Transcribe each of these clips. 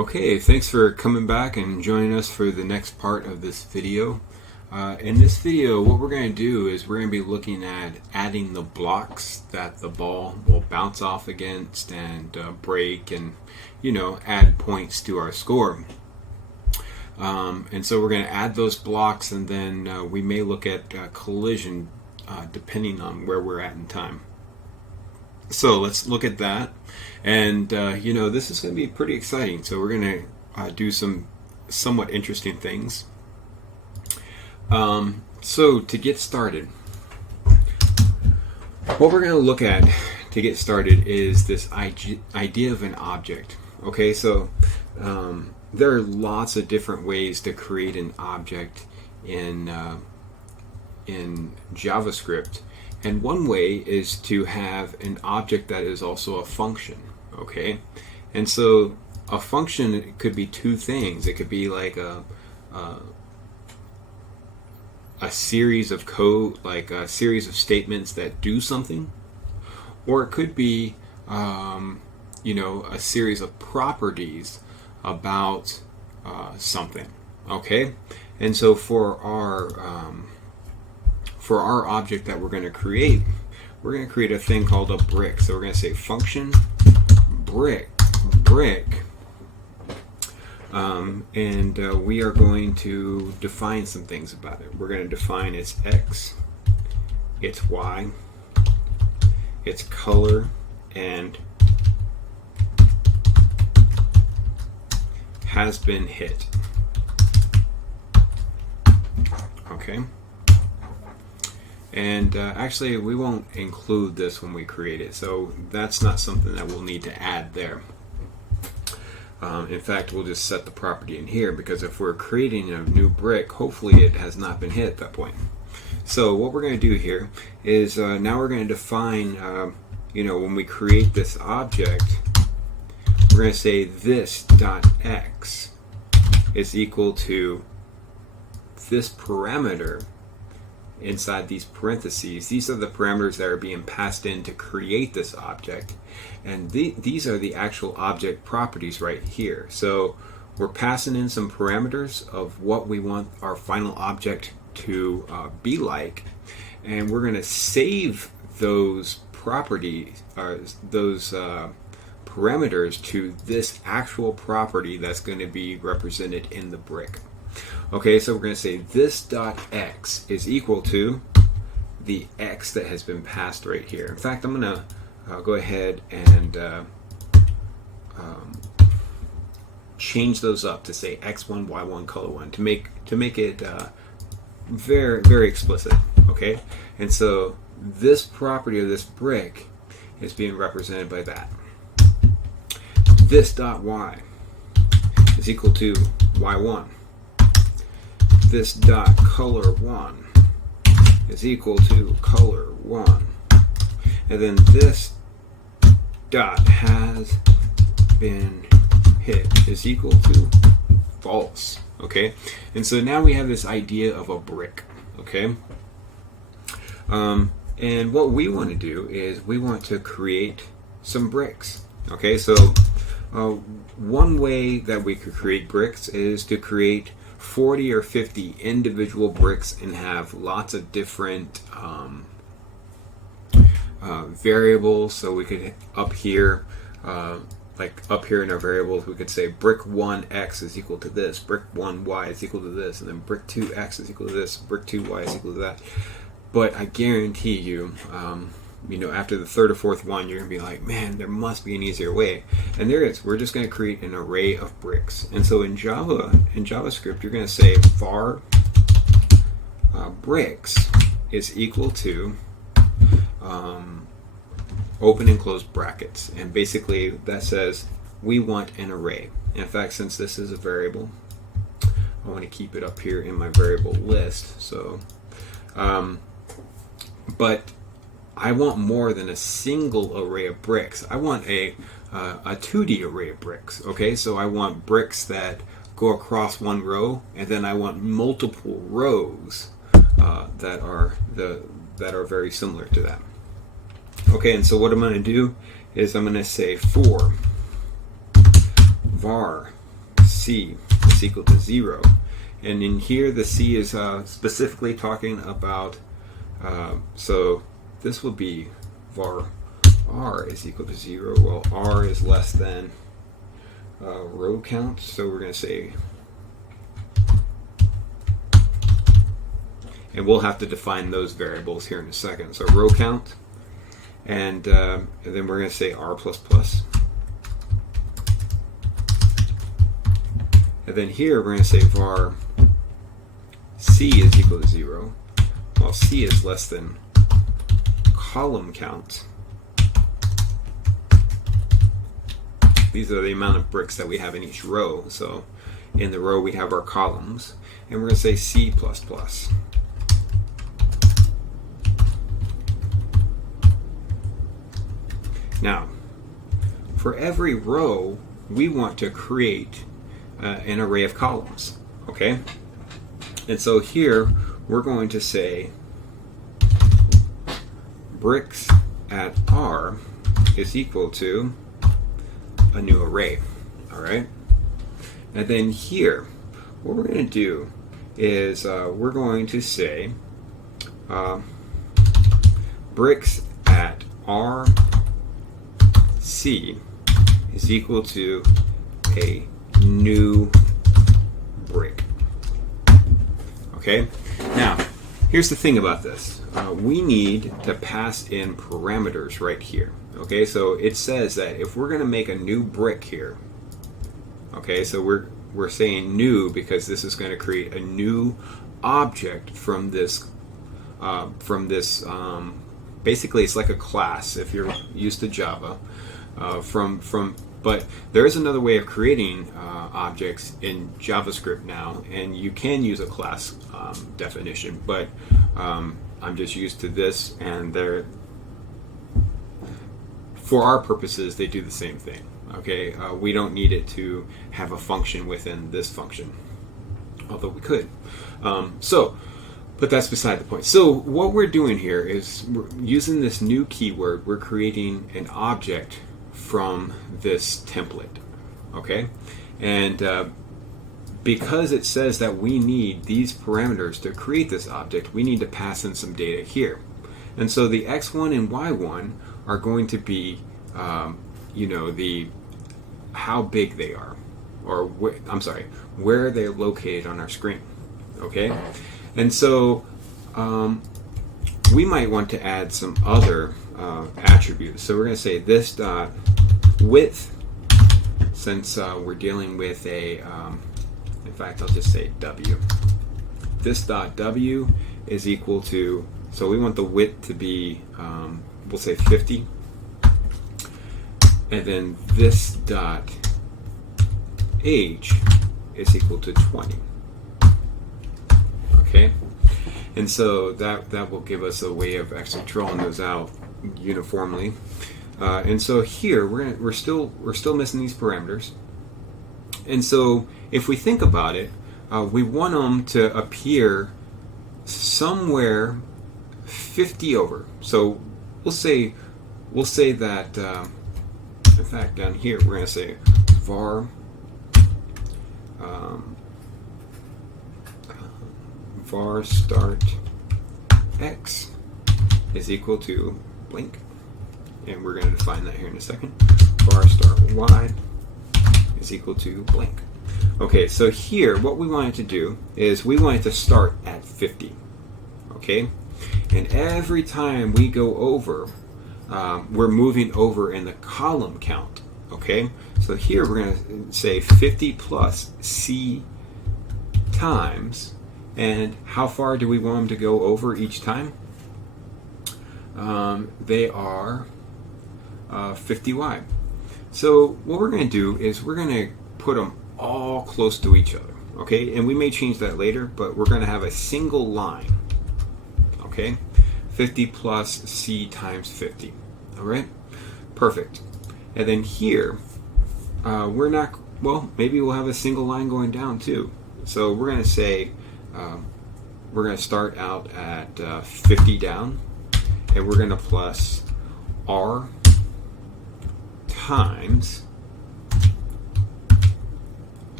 Okay, thanks for coming back and joining us for the next part of this video. In this video, what we're going to do is we're going to be looking at adding the blocks that the ball will bounce off against and break and, add points to our score. And so we're going to add those blocks, and then we may look at collision depending on where we're at in time. So let's look at that, and this is going to be pretty exciting. So we're going to do some somewhat interesting things. So to get started, what we're going to look at to get started is this idea of an object. Okay, so there are lots of different ways to create an object in JavaScript. And one way is to have an object that is also a function, okay? And so a function could be two things. It could be like a series of code, like a series of statements that do something, or it could be, a series of properties about something, okay? And so for our object that we're going to create a thing called a brick. So we're going to say function brick, and we are going to define some things about it. We're going to define its x, its y, its color, and has been hit. Okay. And actually, we won't include this when we create it, so that's not something that we'll need to add there. In fact, we'll just set the property in here, because if we're creating a new brick, hopefully it has not been hit at that point. So what we're going to do here is now we're going to define, when we create this object, we're going to say this dot x is equal to this parameter inside these parentheses. These are the parameters that are being passed in to create this object, and these are the actual object properties right here. So we're passing in some parameters of what we want our final object to be like, and we're going to save those properties, those parameters, to this actual property that's going to be represented in the brick. Okay, so we're going to say this dot x is equal to the x that has been passed right here. In fact, I'm going to go ahead and change those up to say x1, y1, color1 to make it very, very explicit. Okay, and so this property of this brick is being represented by that. This dot y is equal to y1. This dot color 1 is equal to color 1, and then this dot has been hit is equal to false. Okay, and so now we have this idea of a brick. Okay, and what we want to do is we want to create some bricks. Okay, so one way that we could create bricks is to create 40 or 50 individual bricks and have lots of different variables. So we could up here in our variables, we could say brick 1 x is equal to this, brick 1 y is equal to this, and then brick 2 x is equal to this, brick 2 y is equal to that. But I guarantee you, after the third or fourth one, you're going to be like, man, there must be an easier way. And there is. We're just going to create an array of bricks. And so in JavaScript, you're going to say var bricks is equal to open and close brackets. And basically that says we want an array. And in fact, since this is a variable, I want to keep it up here in my variable list. So, but I want more than a single array of bricks. I want a 2D array of bricks. Okay, so I want bricks that go across one row, and then I want multiple rows that are very similar to that. Okay, and so what I'm going to do is I'm going to say for var C is equal to 0. And in here, the C is specifically talking about, so this will be var R is equal to 0. Well, R is less than row count, so we're going to say, and we'll have to define those variables here in a second. So row count, and then we're going to say R++. And then here we're going to say var C is equal to 0, while C is less than column count. These are the amount of bricks that we have in each row. So in the row we have our columns, and we're going to say C++. Now, for every row, we want to create an array of columns, okay? And so here, we're going to say bricks at R is equal to a new array, all right? And then here, what we're going to do is we're going to say bricks at R C is equal to a new brick. Okay, now here's the thing about this. We need to pass in parameters right here. Okay, so it says that if we're going to make a new brick here, okay, so we're saying new because this is going to create a new object from this basically it's like a class if you're used to Java. But there is another way of creating objects in JavaScript now, and you can use a class definition, but I'm just used to this, and for our purposes they do the same thing. Okay, we don't need it to have a function within this function, although we could. But that's beside the point. So what we're doing here is we're using this new keyword. We're creating an object from this template, okay? And because it says that we need these parameters to create this object, we need to pass in some data here. And so the x1 and y1 are going to be, how big they are, or where they're located on our screen, okay? And so we might want to add some other attributes. So we're going to say this dot width, since we're dealing with a, in fact, I'll just say w. This dot w is equal to, so we want the width to be, we'll say 50. And then this dot h is equal to 20. Okay? And so that will give us a way of actually drawing those out uniformly. And so here we're still missing these parameters. And so if we think about it, we want them to appear somewhere 50 over. So we'll say that in fact down here we're going to say var var start x is equal to blank, and we're going to define that here in a second. Var start y is equal to blank. Okay, so here what we wanted to do is we wanted to start at 50. Okay, and every time we go over, we're moving over in the column count. Okay, so here we're going to say 50 plus c times, and how far do we want them to go over each time? They are 50 wide. So what we're going to do is we're going to put them all close to each other. Okay, and we may change that later, but we're going to have a single line. Okay, 50 plus c times 50. All right, perfect. And then here, we're not, well, maybe we'll have a single line going down too. So we're going to say, we're going to start out at 50 down, and we're going to plus r times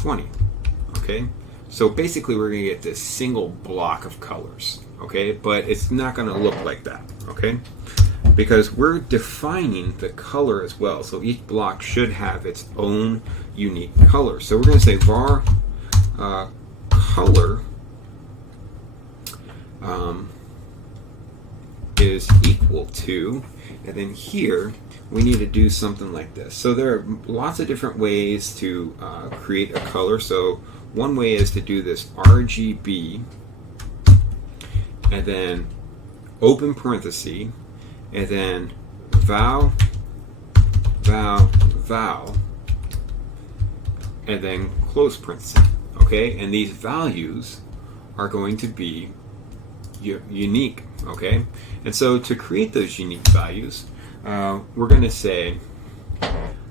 20. Okay, so basically we're going to get this single block of colors. Okay, but it's not going to look like that. Okay, because we're defining the color as well. So each block should have its own unique color. So we're going to say var color is equal to, and then here we need to do something like this. So there are lots of different ways to create a color. So one way is to do this RGB and then open parenthesis and then val and then close parenthesis. Okay, and these values are going to be unique. Okay, and so to create those unique values, we're going to say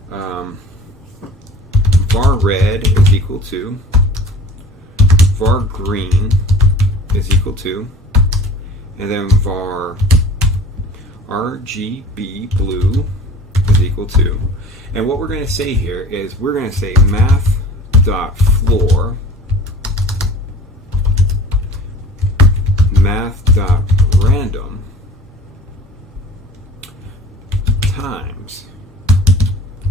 var red is equal to var green is equal to, and then var RGB blue is equal to. And what we're going to say here is we're going to say math.floor math.random times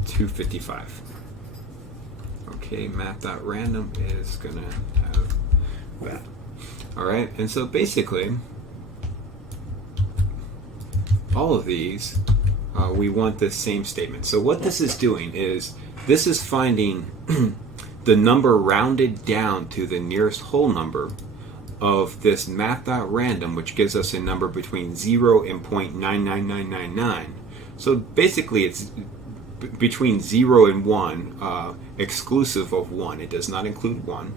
255. Okay, math.random is going to have that. Alright, and so basically all of these we want this same statement. So what this is doing is this is finding the number rounded down to the nearest whole number of this math.random, which gives us a number between 0 and 0.99999. So basically it's between 0 and 1, exclusive of 1. It does not include 1.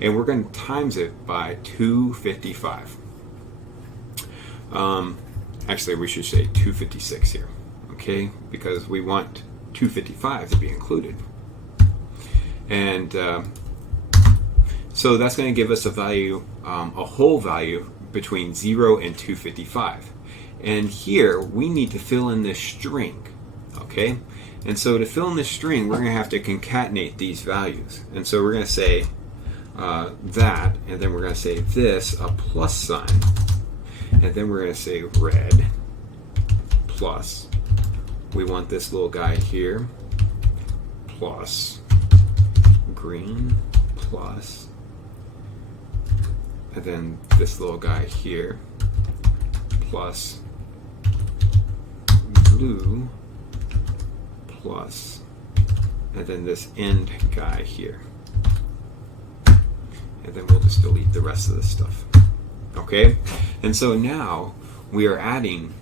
And we're going to times it by 255. Actually, we should say 256 here, okay? Because we want 255 to be included. And so that's going to give us a value, a whole value between 0 and 255. And here we need to fill in this string, okay? And so to fill in this string, we're going to have to concatenate these values. And so we're going to say that, and then we're going to say this, a plus sign, and then we're going to say red plus, we want this little guy here, plus green plus, and then this little guy here, plus blue, plus, and then this end guy here. And then we'll just delete the rest of this stuff. Okay? And so now we are adding,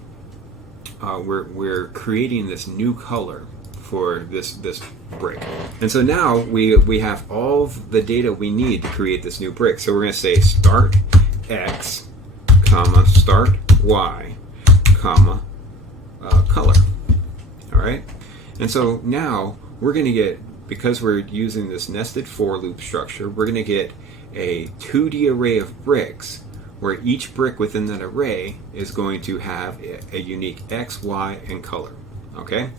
we're creating this new color for this brick. And so now we have all of the data we need to create this new brick. So we're going to say start X, comma, start Y, comma, color. All right? And so now we're going to get, because we're using this nested for loop structure, we're going to get a 2D array of bricks where each brick within that array is going to have a unique X, Y, and color. Okay?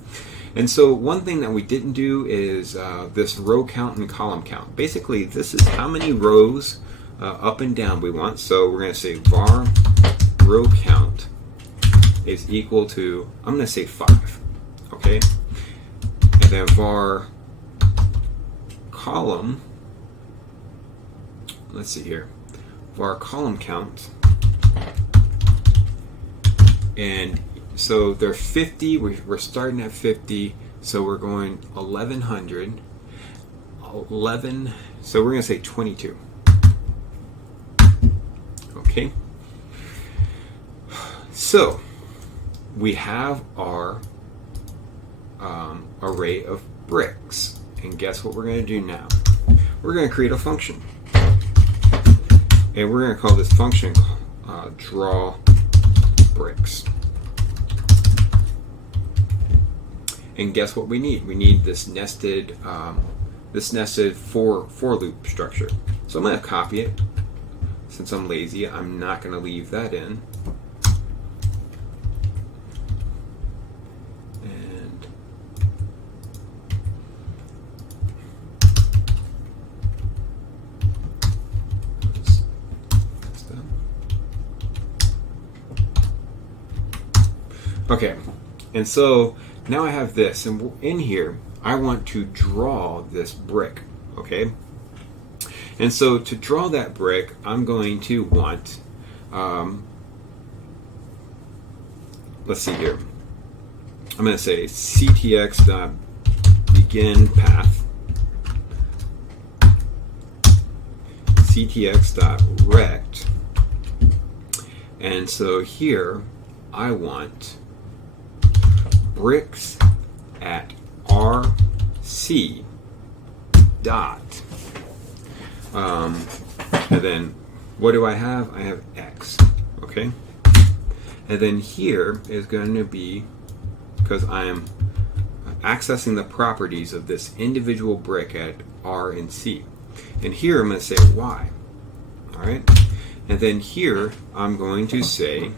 And so one thing that we didn't do is this row count and column count. Basically, this is how many rows up and down we want. So we're going to say var row count is equal to, I'm going to say 5. Okay? And then var column, let's see here, var column count, and so they're 50, we're starting at 50, so we're going 1100, 11, so we're going to say 22. Okay, so we have our array of bricks, and guess what we're going to do now? We're going to create a function, and we're going to call this function draw bricks. And guess what we need? We need this nested for loop structure. So I'm going to copy it. Since I'm lazy, I'm not going to leave that in. And Okay, and so now I have this, and in here I want to draw this brick. Okay, and so to draw that brick, I'm going to want, let's see here. I'm going to say ctx.begin path, ctx.rect, and so here I want bricks at RC dot, and then what do I have? I have X, okay? And then here is going to be, because I am accessing the properties of this individual brick at R and C. And here I'm going to say Y, all right? And then here I'm going to say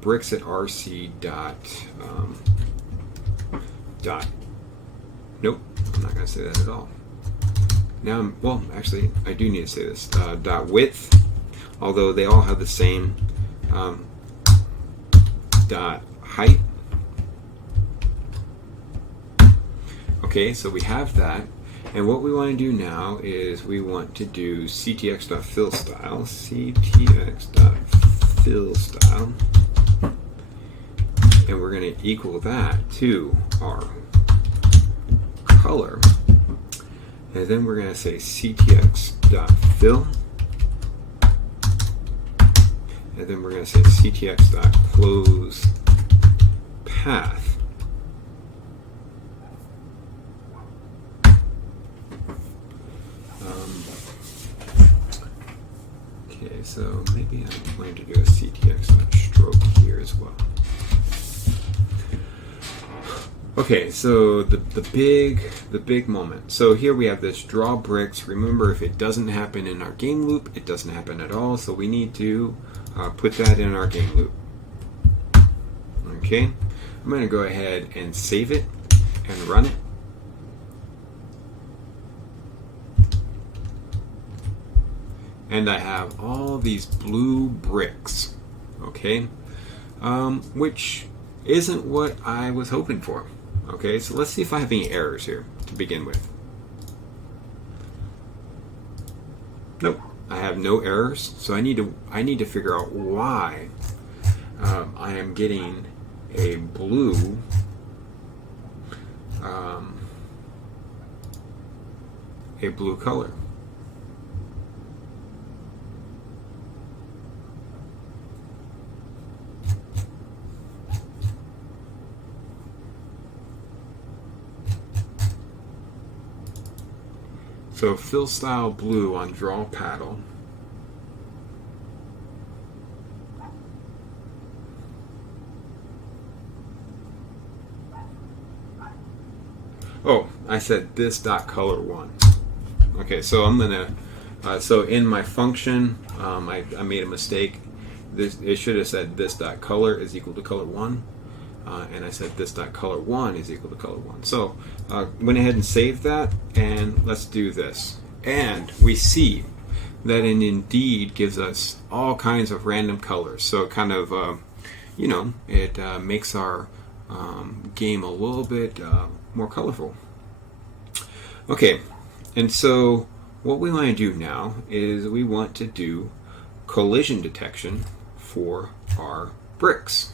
bricks at RC dot, nope, I'm not going to say that at all. Now, well, actually, I do need to say this, dot width, although they all have the same, dot height. Okay, so we have that. And what we want to do now is we want to do ctx.fillStyle, ctx.fillStyle, and we're going to equal that to our color, and then we're going to say ctx.fill, and then we're going to say ctx.close path. Okay, so maybe I'm going to do a ctx.stroke here as well. Okay, so the big moment. So here we have this draw bricks. Remember, if it doesn't happen in our game loop, it doesn't happen at all. So we need to put that in our game loop. Okay, I'm going to go ahead and save it and run it. And I have all these blue bricks, okay, which isn't what I was hoping for. Okay, so let's see if I have any errors here to begin with. Nope, I have no errors. So I need to figure out why I am getting a blue color. So fill style blue on draw paddle. Oh, I said this dot color one. Okay, so I'm gonna so in my function I made a mistake. It should have said this dot color is equal to color one. And I said this dot color one is equal to color one. So went ahead and saved that, and let's do this. And we see that it indeed gives us all kinds of random colors. So it kind of, it makes our game a little bit more colorful. Okay, and so what we want to do now is we want to do collision detection for our bricks.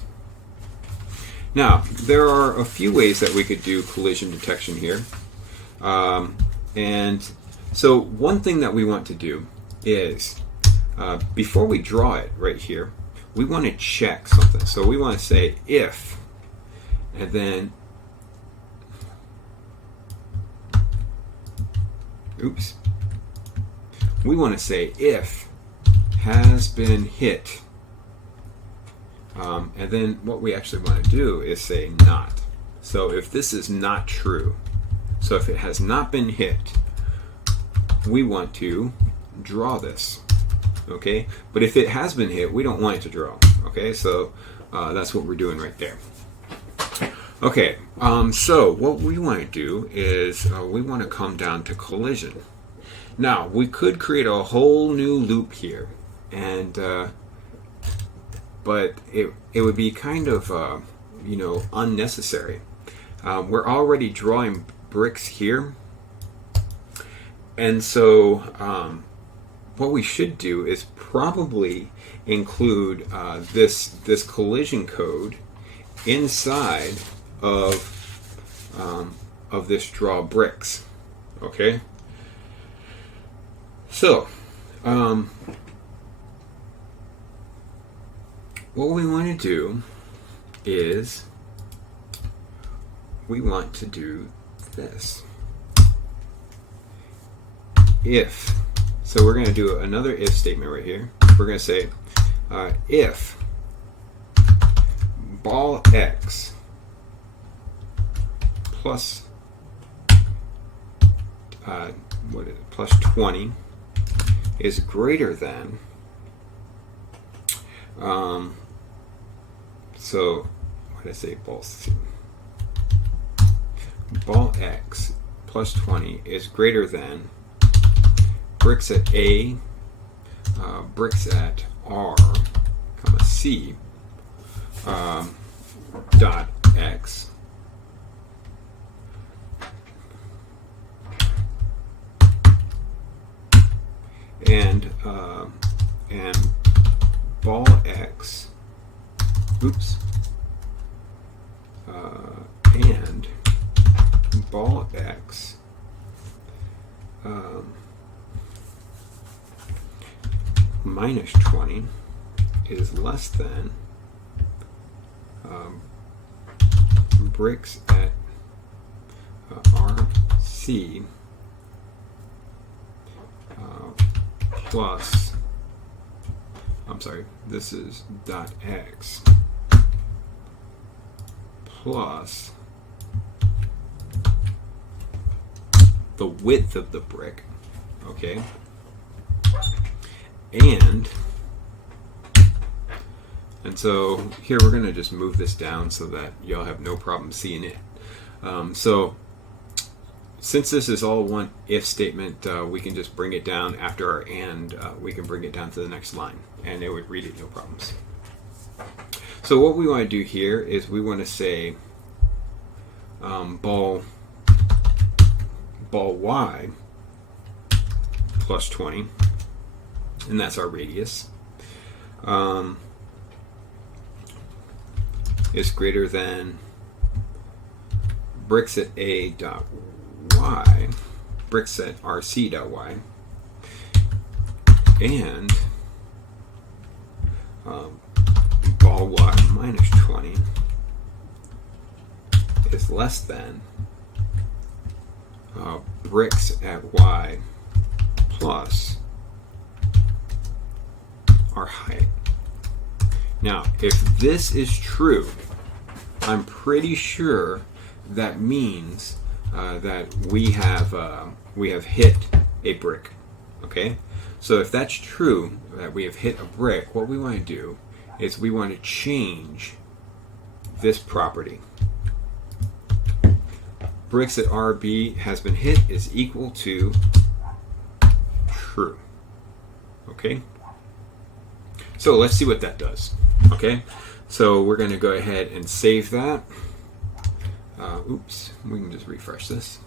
Now, there are a few ways that we could do collision detection here. And so one thing that we want to do is, before we draw it right here, we want to check something. So we want to say if, and then, oops, we want to say if has been hit. And then what we actually want to do is say not. So if this is not true, so if it has not been hit, we want to draw this. Okay, but if it has been hit, we don't want it to draw. Okay, so that's what we're doing right there. Okay, so what we want to do is we want to come down to collision. Now we could create a whole new loop here, and but it would be kind of unnecessary. We're already drawing bricks here, and so what we should do is probably include this collision code inside of this draw bricks. Okay, so what we want to do is we want to do this. If, so we're going to do another if statement right here. We're going to say if ball x plus plus 20 is greater than, so what did I say, ball x plus 20 is greater than bricks at A, bricks at R, comma C, dot x, and ball x, and ball x minus 20 is less than bricks at RC plus, I'm sorry, this is dot x plus the width of the brick, okay, and so here we're going to just move this down so that y'all have no problem seeing it. So since this is all one if statement, we can just bring it down after our and, we can bring it down to the next line and it would read it no problems. So what we want to do here is we want to say ball y plus 20, and that's our radius, is greater than bricks at A dot y, bricks at RC dot y, and ball y minus 20 is less than bricks at y plus our height. Now, if this is true, I'm pretty sure that means that we have hit a brick. Okay, so if that's true, that we have hit a brick, what we want to do is we want to change this property. Bricks at RB has been hit is equal to true. Okay, so let's see what that does. Okay, so we're going to go ahead and save that. Oops, we can just refresh this.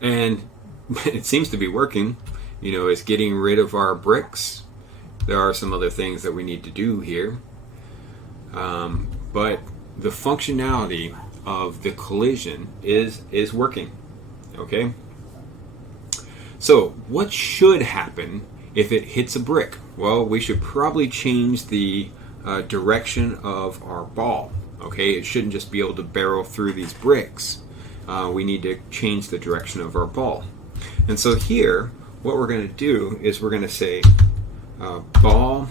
And it seems to be working. You know, it's getting rid of our bricks. There are some other things that we need to do here. But the functionality of the collision is working. Okay? So what should happen if it hits a brick? Well, we should probably change the direction of our ball. Okay, it shouldn't just be able to barrel through these bricks. We need to change the direction of our ball. And so here, what we're going to do is we're going to say ball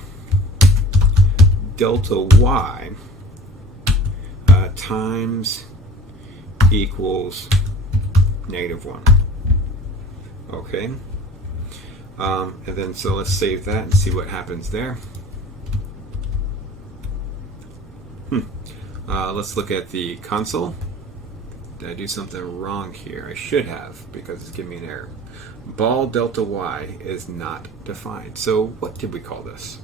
delta y times equals -1. Okay. And then so let's save that and see what happens there. Let's look at the console. Did I do something wrong here? I should have, because it's giving me an error. ball delta y is not defined. So what did we call this?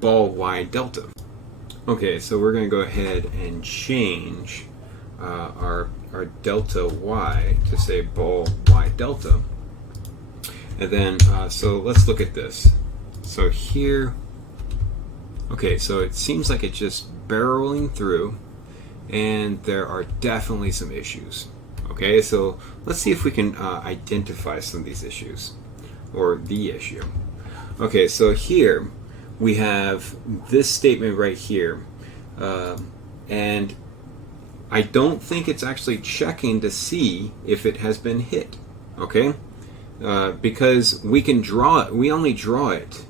Ball y delta. Okay, so we're going to go ahead and change our delta y to say ball y delta. And then, so let's look at this. So here, okay, so it seems like it's just barreling through, and there are definitely some issues. Okay, so let's see if we can identify some of these issues, or the issue. Okay, so here we have this statement right here, and I don't think it's actually checking to see if it has been hit. Okay, because we can draw it, we only draw it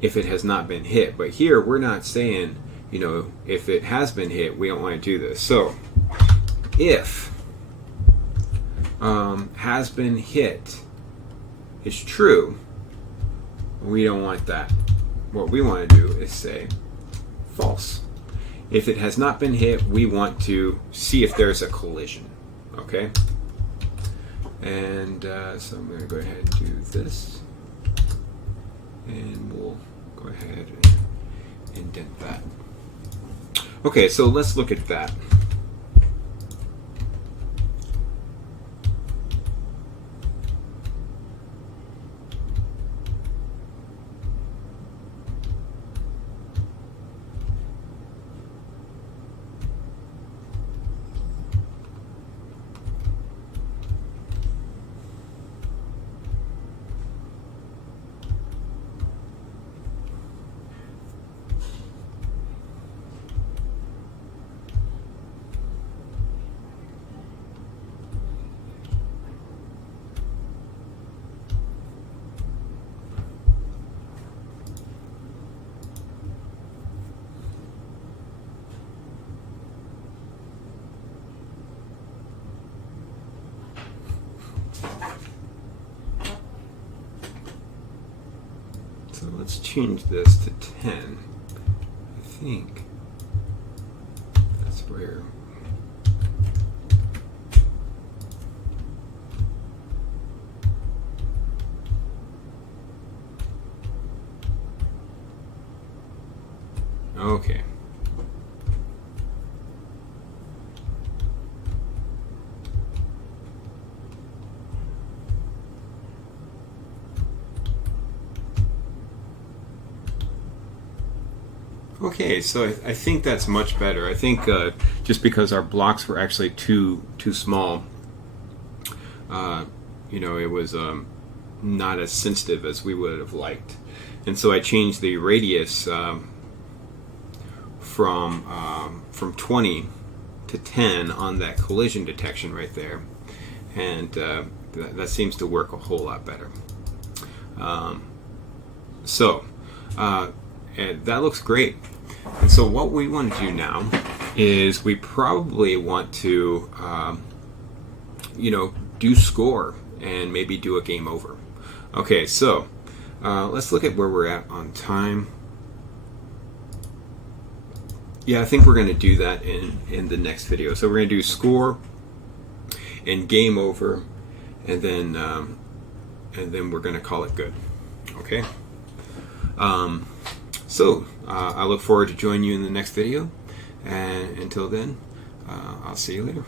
if it has not been hit. But here we're not saying, you know, if it has been hit, we don't want to do this. So if has been hit is true, we don't want that. What we want to do is say false. If it has not been hit, we want to see if there's a collision. Okay? And so I'm going to go ahead and do this. And we'll go ahead and indent that. Okay, so let's look at that. So let's change this to 10. I think that's where. Okay. Okay, so I think that's much better. I think just because our blocks were actually too small, you know, it was not as sensitive as we would have liked, and so I changed the radius from 20 to 10 on that collision detection right there, and that seems to work a whole lot better. And that looks great. And so what we want to do now is we probably want to, you know, do score and maybe do a game over. Okay, so let's look at where we're at on time. Yeah, I think we're going to do that in the next video. So we're going to do score and game over, and then we're going to call it good. Okay. So I look forward to joining you in the next video, and until then, I'll see you later.